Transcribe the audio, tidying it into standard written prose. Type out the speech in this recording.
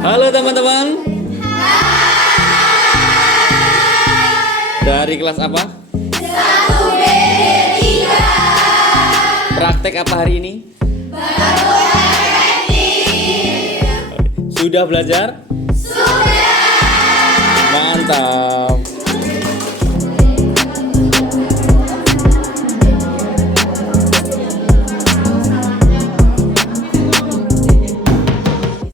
Halo teman-teman. Dari kelas apa? 1B3. Praktek apa hari ini? Baru efektif. Sudah belajar? Sudah. Mantap.